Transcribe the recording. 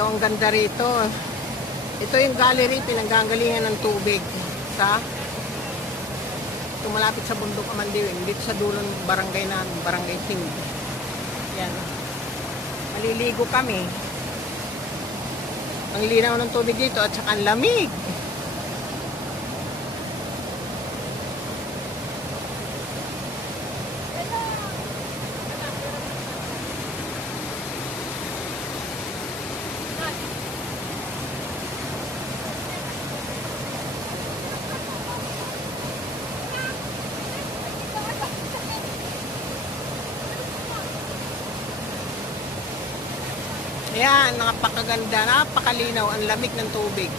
Ito ang ganda rito. Ito yung gallery, pinanggagalingan ng tubig. Ito malapit sa bundok Amandiwin, dito sa dulong barangay na, barangay 5. Yan. Maliligo kami. Ang linaw ng tubig dito at saka ang lamig. Ayan, napakaganda, napakalinaw, ang lamig ng tubig.